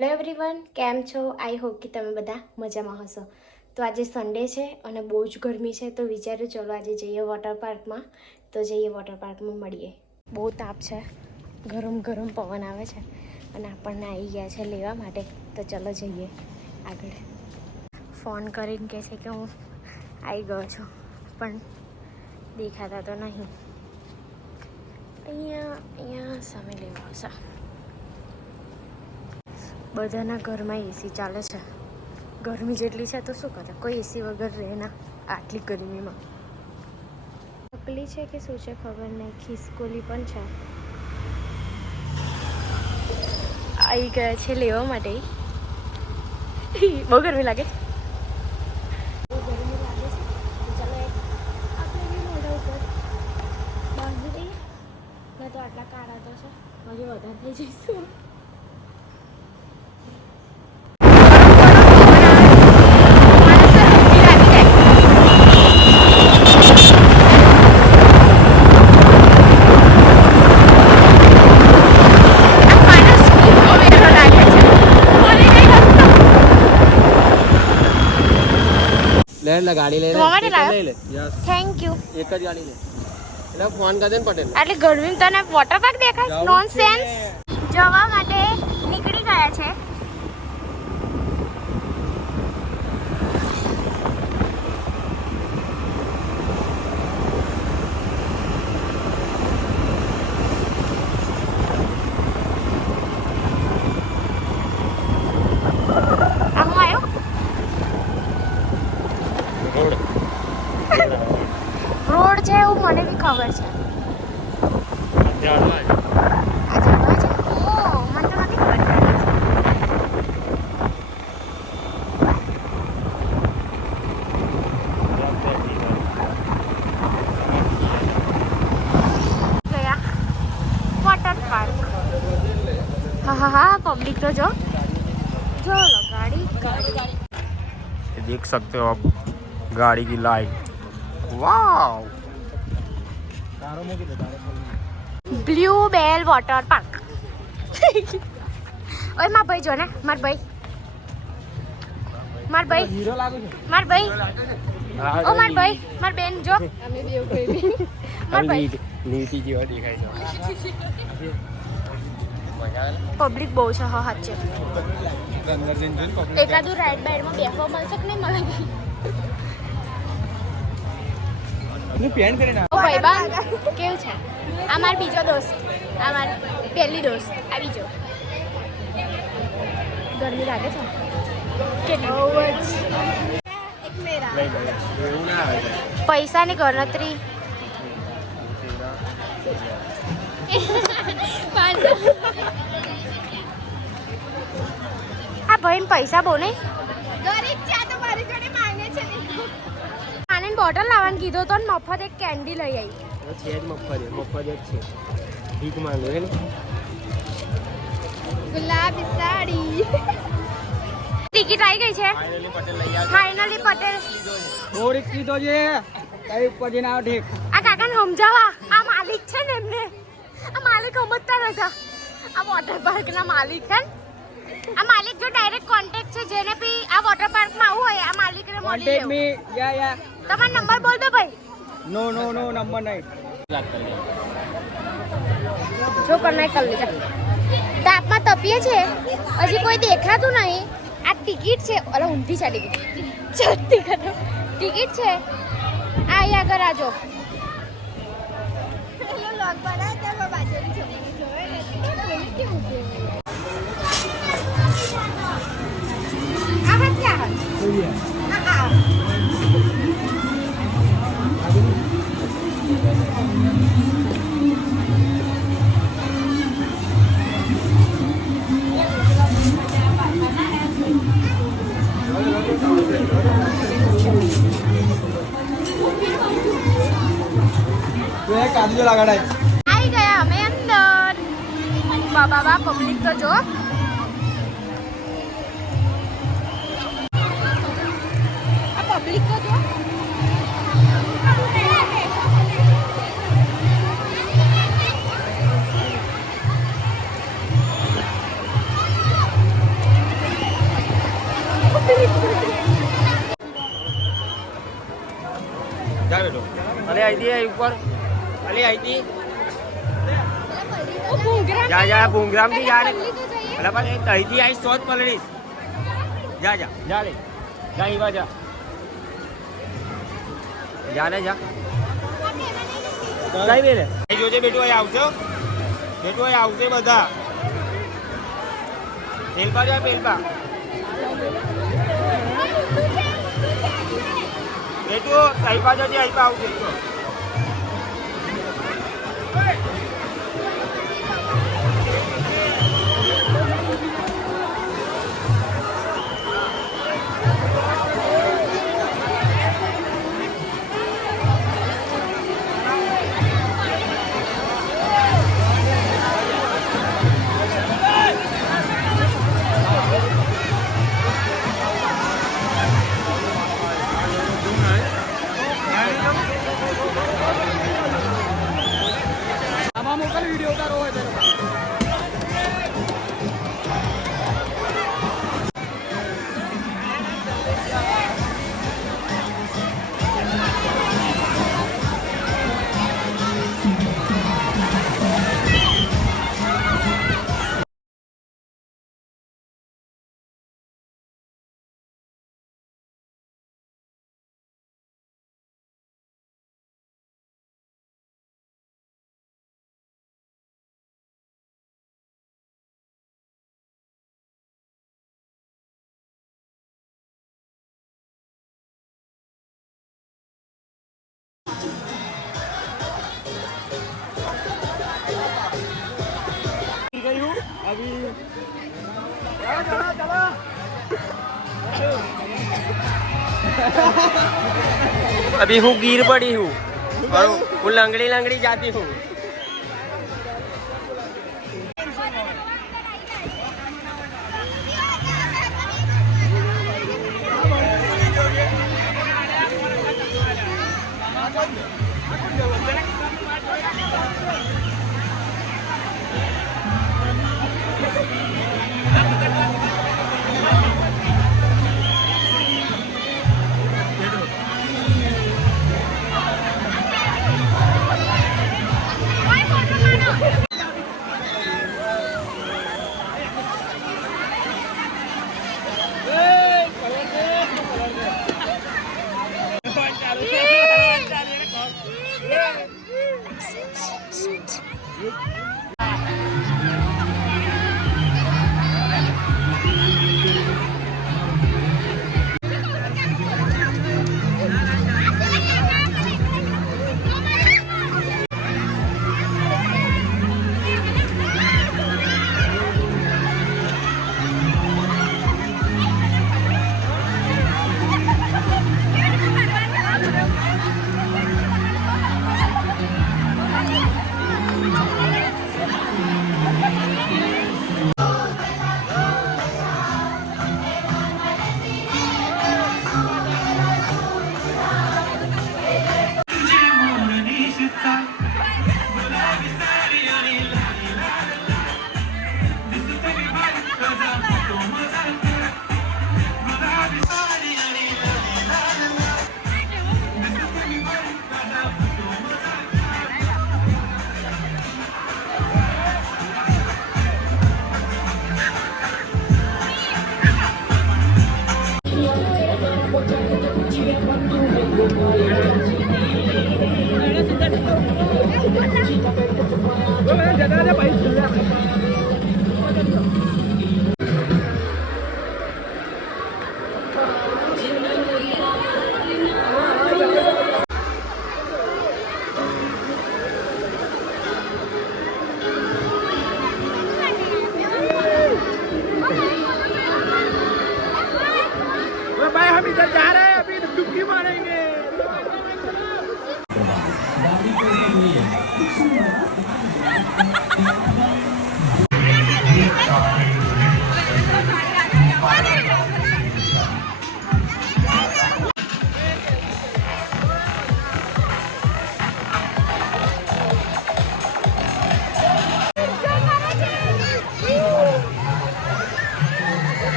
Hello everyone, કેમ છો? I hope કે તમે બધા મજામાં હશો. તો આજે સન્ડે છે અને બહુ જ ગરમી છે, તો વિચાર્યું ચલો આજે જઈએ વોટર પાર્કમાં. તો જઈએ વોટર પાર્કમાં મળીએ. બહુ તાપ છે, ગરમ ગરમ પવન આવે છે અને આપણને આવી ગયા છે લેવા માટે. તો ચલો જઈએ આગળ. ફોન કરીને કહે છે કે હું આવી ગયો છું, પણ દેખાતા તો નહીં. અહીંયા સામે લેવા આવશે. બધાના ઘરમાં એસી ચાલે છે. ગરમી જેટલી છે તો શું કરે, કોઈ એસી વગર રહે ના આટલી ગરમીમાં. ચકલી છે કે શું છે ખબર નહીં, ખિસકોલી પણ છે. આવી ગયા છે લેવા માટે. બહુ ગરમી લાગે છે. બહુ ગરમી લાગે છે તો ચાલો આપણે બી મોઢા ઉપર બાંધી દઈએ. મેં તો આટલા કાળા તો છે, હજી વધારે થઈ જઈશું. ले ला गाड़ी ले ले यस થેન્ક યુ. एक જ ગાડી લે એટલે ફોન કરી દે ને પટેલ. આટલી ગરમી તને વોટર પાર્ક દેખાય? નોનસેન્સ. જવા માટે નીકળી ગયા છે. રોડ છે એવું મને બી ખબર છે. આ જવા છે? ઓહ, મને તો નથી ખબર. ગયા વોટર પાર્ક. હા, પબ્લિક तो जो गाड़ी देख सकते हो आप गाड़ी की लाइन. वाव ब्लू बेल वॉटर पार्क. ओए मार भाई जो ने मार भाई हीरो लागू છે. मार भाई ओ मार बेन जो मार भाई નીતિ જેવા દેખાય છે. પબ્લિક બહુ છે. હા સાચે અંદર જઈને જોઈને પબ્લિક એકાદું રાઈડ બાઈડમાં બેસવા મળશે કે નહીં મળે? હું પેન કરીને ઓ ભાઈબંધ કેવું છે? આ મારો બીજો દોસ્ત, આ મારી પહેલી દોસ્ત, આ બીજો. ગરમી લાગે છે કેટલી બહુ જ. એવું ના આવે. પૈસાની ગણતરી આ ભાઈને પૈસા બહુ નહીં. ગરીબ છે તો મારી જોડે માંગે છે. પાણીની બોટલ લાવવાનું કીધો તો મફત એક કેન્ડી લઈ આવી. છે જ મફત જ છે. ભીખ માંગે છે ને. ગુલાબી સાડી. ટિકિટ આવી ગઈ છે ફાઇનલી પટેલ લઈ આવ્યો. ફાઇનલી પટેલ. થોડીક કીધો છે કઈ ઉપર જઈને આવ ઠીક. આ કાકાને સમજાવા, આ માલિક છે ને એમને. આ માલિક સમજતા નતા. આ વોટર પાર્કના માલિક છે ને. આ માલિક જો ડાયરેક્ટ કોન્ટેક્ટ છે, જેને બી આ વોટર પાર્કમાં આવવું હોય આ માલિકને મળી લેવું. મી યા તમારો નંબર બોલ દો ભાઈ. નો નંબર નહીં. જો કનાઈ કરી લેજા. તાપમાં તપીએ છે, હજી કોઈ દેખાતું નહીં. આ ટિકિટ છે. અરે ઊંધી છે ટિકિટ. ટિકિટ છે. આ આગળ આજો. પેલો લોક બનાય તો બાજુની છોકરી જોવે ને કેવું કેવું. આ હાથ ક્યાં હાથ? કાજુ લગાડાય. આવી ગયા અમે અંદર. બાબા પબ્લિક તો જો. આ પબ્લિક તો જો. હતી ઉપર અલી આવી ઓ ભૂંગરા જા જા ભૂંગરામ થી યાર પલ્લી તો જઈએ અલા પણ એ તઈથી આવીશ તો જ પલળીશ જા જા જા લે જા ઈવા જા જા લે જા કઈ બેલે અહીં જોજે બેટું અહીં આવશે બેટું અહીં આવશે બધા પેલપા જો પેલપા બેટું અહીં પાછો જે અહીં આવશે अभी हूँ गिर पड़ी हूँ और वो लंगड़ी लंगड़ी जाती हूँ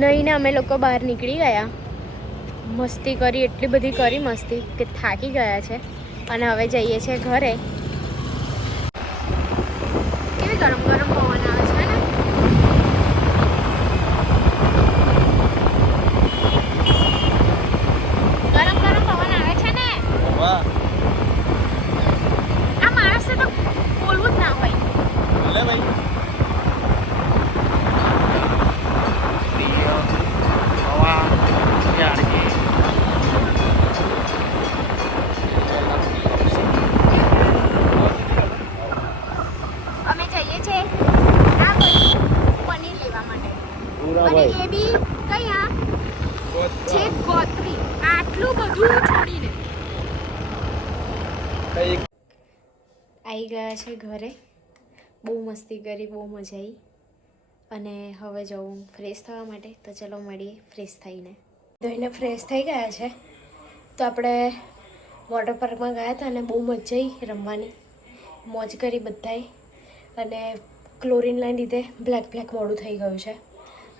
નહીં ને અમે લોકો બહાર નીકળી ગયા, મસ્તી કરી, એટલી બધી કરી મસ્તી કે થાકી ગયા છે અને હવે જઈએ છીએ ઘરે. કેવી ગરમ ગરમ પવન આવે છે ને. ગરમ ગરમ પવન આવે છે ને. આ માણસને તો બોલવું જ ના હોય. અમે જઈએ છીએ આ પનીર લેવા માટે અને એ બી કયા છે ગોત્રી. આટલું બધું છોડીને આવી ગયા છે ઘરે. બહુ મસ્તી કરી, બહુ મજા આવી અને હવે જવું ફ્રેશ થવા માટે. તો ચલો મળીએ ફ્રેશ થઈને. ધોઈને ફ્રેશ થઈ ગયા છે તો આપણે વોટર પાર્કમાં ગયા હતા અને બહુ મજા આવી રમવાની, મોજ કરી બધાએ. અને ક્લોરીનના લીધે બ્લેક મોડું થઈ ગયું છે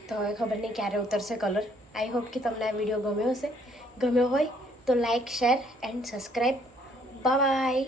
તો હવે ખબર નહીં ક્યારે ઉતરશે કલર. આઈ હોપ કે તમને આ વિડીયો ગમ્યો હશે. ગમ્યો હોય તો like, share and subscribe. By.